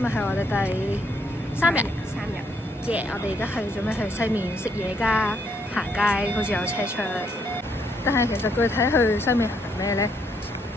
今日係我哋第3日，耶！我哋而家係準備去西面食嘢加行街，好似有車出。但係其實具體去西面行咩咧？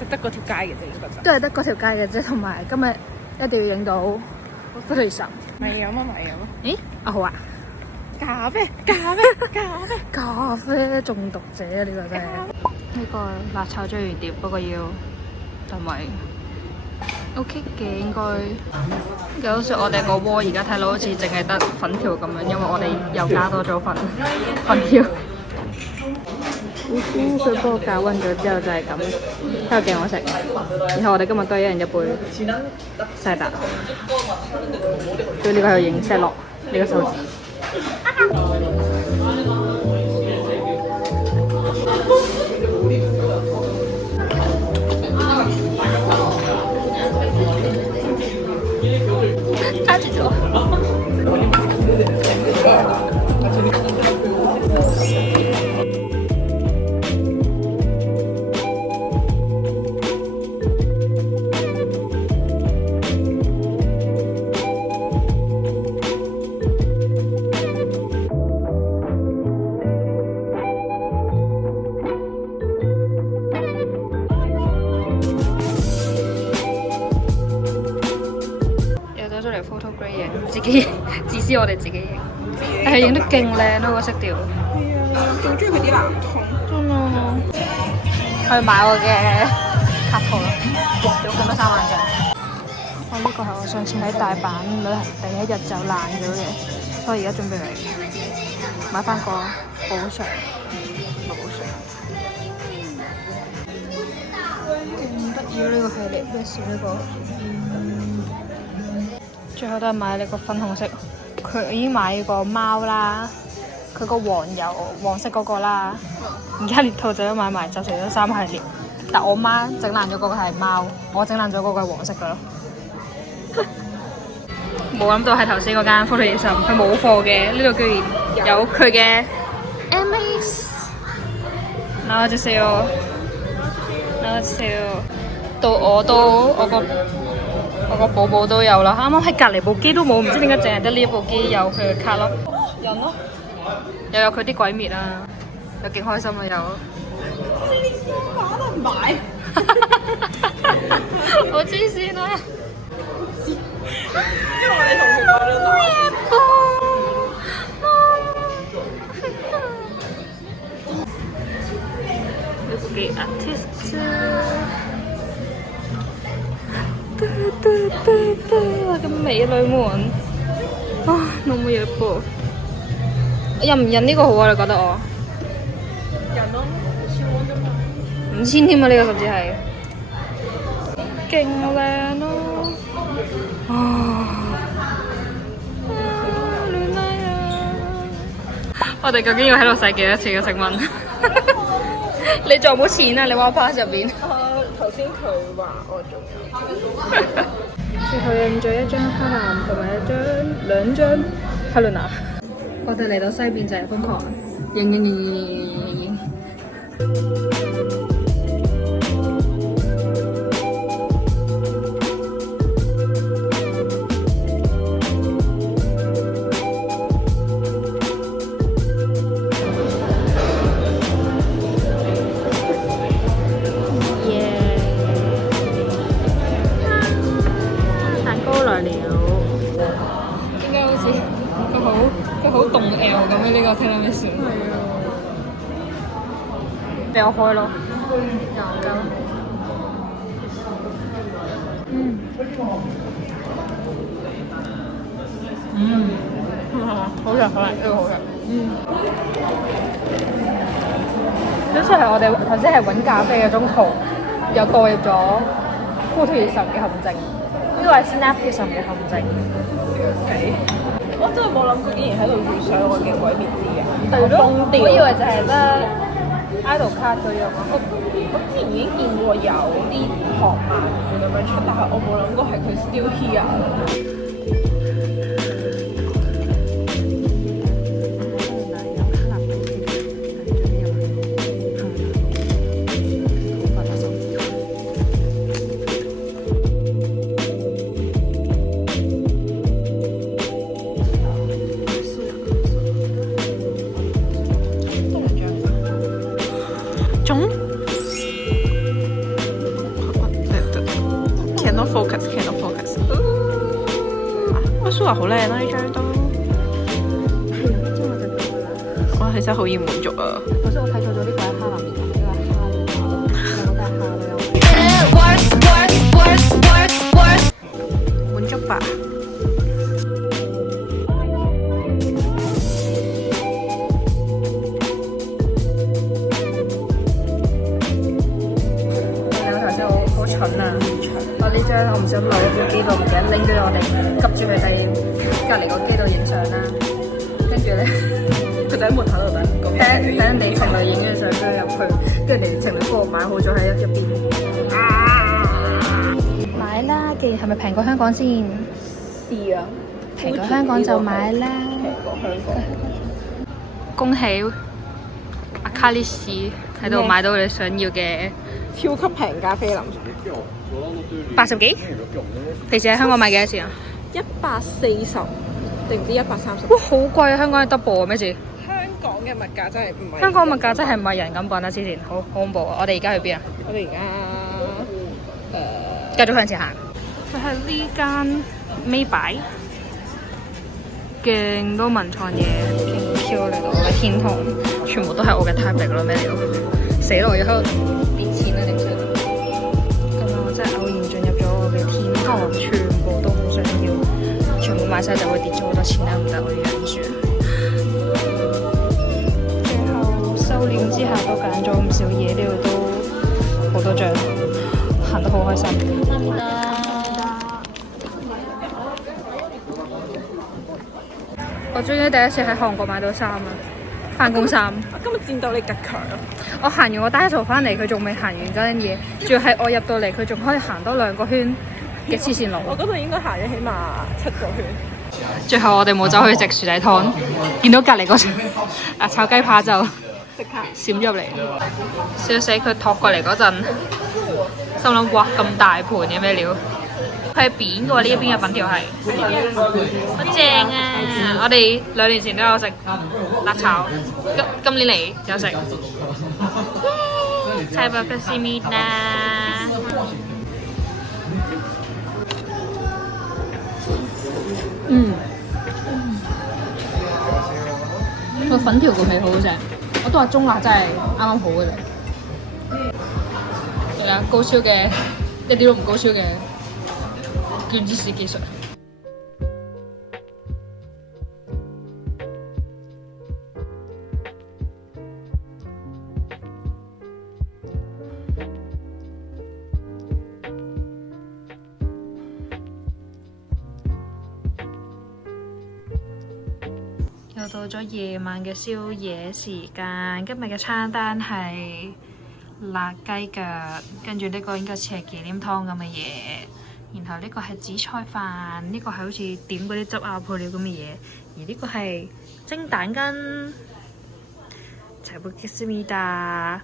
就得嗰條街嘅啫，應該就都係得嗰條街嘅啫，同埋今日一定要影到福利神。咪飲啊！咦？啊好啊！咖啡中毒者啊！呢個真係呢個辣炒章魚碟，不過要等位。OK 嘅應該。有時我哋個鍋而家睇落好似淨係得粉條咁樣，因為我哋又加多咗粉條。佢幫我校溫咗之後就係咁，喺度鏡我食。然後我哋今日都係一人一杯西打。佢呢個係影石落呢個數字。差住咗。自私我哋自己影，但係影得勁靚咯個色調。係啊，仲中意佢啲藍通。真啊！去買我嘅卡套啦，有咁多3萬張。呢個係我上次喺大阪旅行第一日就爛咗嘅，所以而家準備嚟買翻個補償。勁得意啊！呢個系列咩事呢個？最後都係買呢個粉紅色，佢已經買個貓啦，佢個黃色嗰個啦，而家列套就都買埋，就成咗3系列。但我媽整爛咗嗰個係貓，我整爛咗嗰個係黃色㗎咯。冇諗到係頭先嗰間福利神佢冇貨嘅，呢度居然有佢嘅 MAs。嗱就笑，到我個寶寶都有啦，啱啱喺隔離部機都冇，唔知點解淨係得呢一部機有佢嘅卡咯。人咯，又有佢啲鬼滅啊，又勁開心啊又。呢個馬都唔買，我黐線啦！因為我哋同佢講咗買。呢部機 artist。我嘅美女們啊，冇乜嘢播。印唔印呢個好啊？你覺得我？人咯，5000啫嘛。5000添啊！呢個甚至係勁靚咯。戀愛啊！我哋究竟要喺度使幾多錢嘅請問？你仲有冇錢啊？你話 pass 入邊？頭先佢話我仲有。最後印咗一張黑藍同埋2張黑倫娜。我哋嚟到西邊就係瘋狂影。佢好動 L 咁樣呢個聽到咩事？係啊，俾我開咯，有㗎。好食，呢個好食。好似係我哋頭先係揾咖啡嘅中途，又墮入咗富士山嘅陷阱。呢個係 Snapchat 嘅陷阱。我真係冇諗過，竟然喺度遇上我嘅鬼滅之刃。我以為就係得 idol 卡嗰樣咯。我之前已經見過有啲學漫會咁樣出，但係我冇諗過係佢 still here。都話好靚啦，呢張都。係啊，呢張我就睇過啦。哇，其實好易滿足啊！頭先我睇錯咗，呢個係哈林面，呢個係哈林面，兩個都係哈女優。滿足吧。我呢張我唔想留喺部機度，唔記得拎咗我哋急住去第隔離個機度影相啦。跟住咧，佢就喺門口度等人哋情侶影嘅相，跟住入去，跟住人哋情侶幫我買好咗喺一邊。買啦！既然係咪平過香港先？是啊，平過香港就買啦！平過香港。恭喜阿卡利斯喺度買到你想要嘅超級平價菲林80幾？平時喺香港買幾多錢啊？140定唔知130？哇，好貴啊！香港係 double 啊，咩事？香港嘅物價真係唔係。香港物價真係唔係人咁品啊！之前好恐怖啊！我哋而家去邊啊？我哋而家繼續向前行。佢係呢間咪擺勁多文創嘢，勁 Q 嚟到我嘅天堂，全部都係我嘅 type 嚟㗎啦！咩料？死咯！我要喺度跌錢啊！定算？咁樣我真係偶然進入咗我嘅天堂，全部都好想要，全部買晒就會跌咗好多錢啦！唔得，我要忍住。最後收斂之下都揀咗唔少嘢，呢度都好多張，行得好開心。我終於第一次喺韓國買到衫啦，返工衫。今日戰鬥力極強。我行完我第一套翻嚟，佢仲未行完嗰陣嘢，仲要係我入到嚟，佢仲可以行多2個圈嘅黐線路。我嗰度應該行咗起碼7個圈。最後我哋冇走去食薯仔湯，見到隔離嗰隻炒雞扒就即刻閃咗入嚟。笑死！佢托過嚟嗰陣，心諗哇咁大盤嘅咩料？佢係扁嘅喎，呢一邊嘅粉條係好正啊！我哋2年前都有食辣炒，今年嚟有食。잘 먹겠습니다。個粉條個味好好食，我都話中辣真係啱啱好嘅啦。係啦，高超嘅一啲都唔高超嘅捲芝士技術。又到咗夜晚嘅宵夜時間，今日嘅餐單係辣雞腳，跟住呢個應該似係忌廉湯咁嘅嘢，然後呢個係紫菜飯，呢個係好似點嗰啲汁啊配料咁嘅嘢，而呢個係蒸蛋羹。잘 먹겠습니다。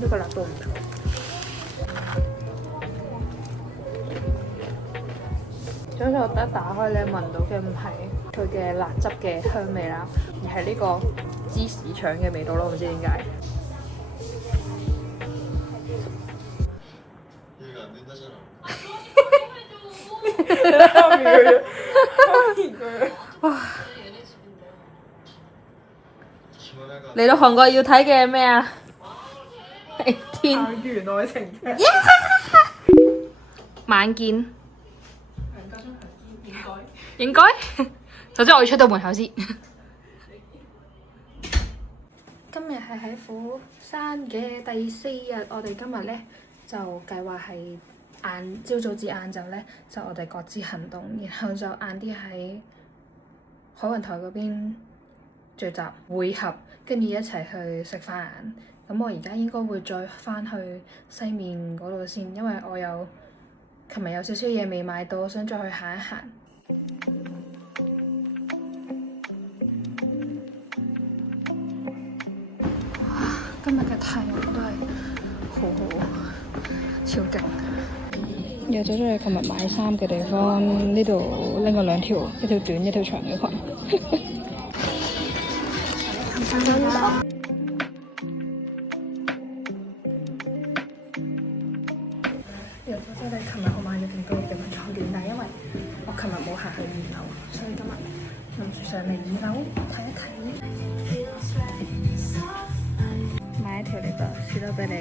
呢個辣度唔錯。所以我覺得打開咧聞到嘅唔係佢嘅辣汁嘅香味啦，而係呢個芝士腸嘅味道咯，唔知點解。嚟到韓國要睇嘅咩啊？天原愛情劇。晚見。應該。首先我要出到門口先。今日係喺釜山嘅第4日，我哋今日咧就計劃係朝早至晏晝咧，就我哋各自行動，然後就晏啲喺海雲台嗰邊聚集會合，跟住一齊去食飯。咁我而家應該會再返去西面嗰度先，因為我琴日有少少嘢未買到，想再去行一行。哇！今日嘅太陽都係好好，超勁！又走咗去琴日買衫嘅地方，呢度拎過2條，一條短一條長嘅裙。然後即係琴日我買咗勁多嘅文創短，但係因為我琴日冇行去2樓，所以今日諗住上嚟2樓睇一睇。買一條呢個士多啤梨。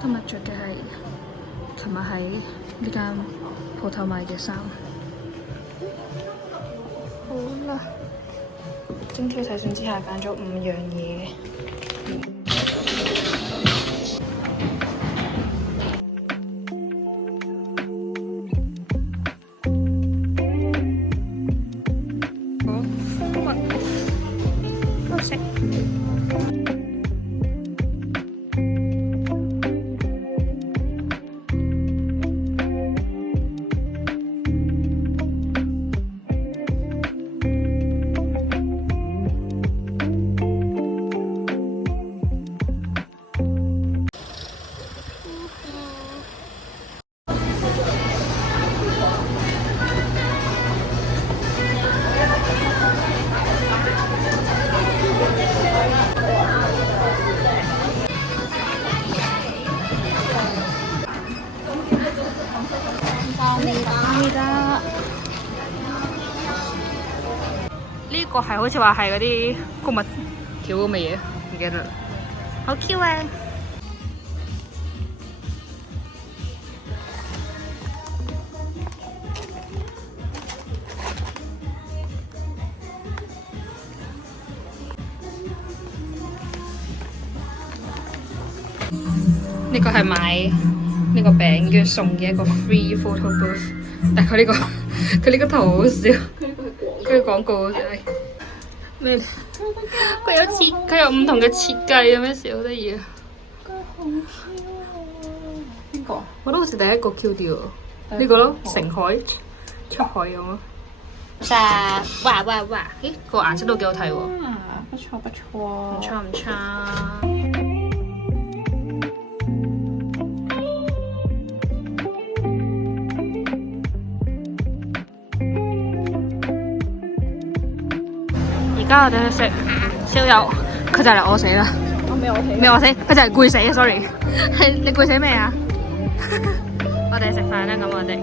今日着嘅係琴日喺呢間鋪頭買嘅衫。好啦，精挑細選之下揀咗5樣嘢。呢個係好似話係嗰啲穀物條咁嘅嘢，唔記得啦。好 Q 啊！呢個係買呢個餅嘅送嘅一個 free photo booth， 但係佢呢個圖好笑，佢廣告就係咩？佢有唔同嘅設計咁樣笑，好得意啊！佢好 Q 啊！邊個？我覺得好似第一個 Q 啲喎，呢個咯，成海出海咁咯。哇！咦，個顏色都幾好睇喎！不錯不錯，唔錯唔錯。而家我哋去食燒肉，佢就嚟餓死啦！我未餓死，未餓死，佢就係攰死啊 ！sorry， 係你攰死未啊？我哋食飯啦，咁我哋。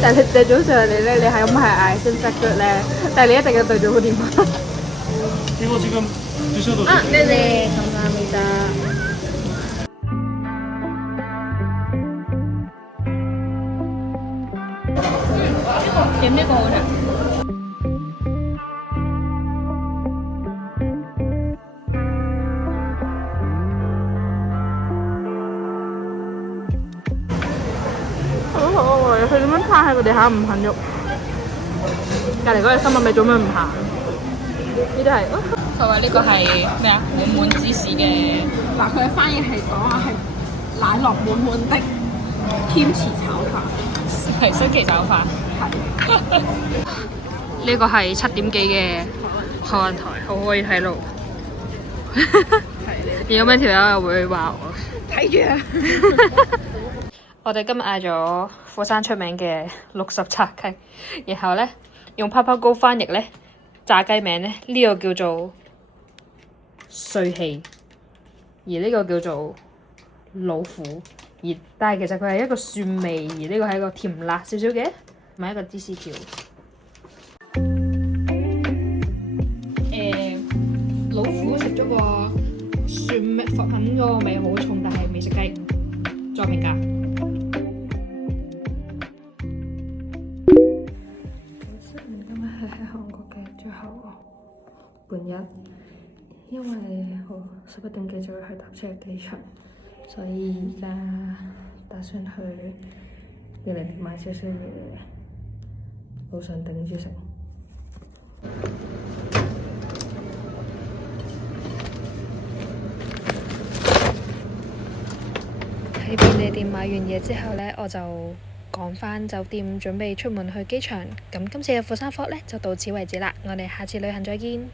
但係你早上嚟咧，你係咁係嗌先食腳咧，但係你一定要對住個電話。이거 지금 드셔도 돼요. 아, 네네, 감사합니다. 냄새 거울아.好啊，佢點樣趴喺個地下唔肯喐？隔離嗰個新聞咪做咩唔行？呢啲係，佢話呢個係咩啊？滿滿芝士嘅。嗱，佢嘅翻譯係講話係奶酪滿滿的添詞炒飯，係新奇炒飯。呢個係7點幾嘅海運台，好可以睇路。如果咩條友又會話我？睇住啊！我哋今日嗌咗釜山出名嘅60炸雞，然後咧用泡泡糕翻譯咧炸雞名咧，呢、這個叫做帥氣，而呢個叫做老虎，但係其實佢係一個蒜味，而呢個係一個甜辣少少嘅，同埋一個芝士條。老虎食咗個蒜味，粉嗰個味好重，但係未食雞，再評價。今日係喺韓國嘅最後半日，因為我11點幾就要去搭車去機場，所以而家打算去便利店買少少嘢，路上頂住食。喺便利店買完嘢之後呢，我就趕返酒店，準備出門去機場。咁今次嘅釜山 Vlog 呢就到此為止啦，我哋下次旅行再見。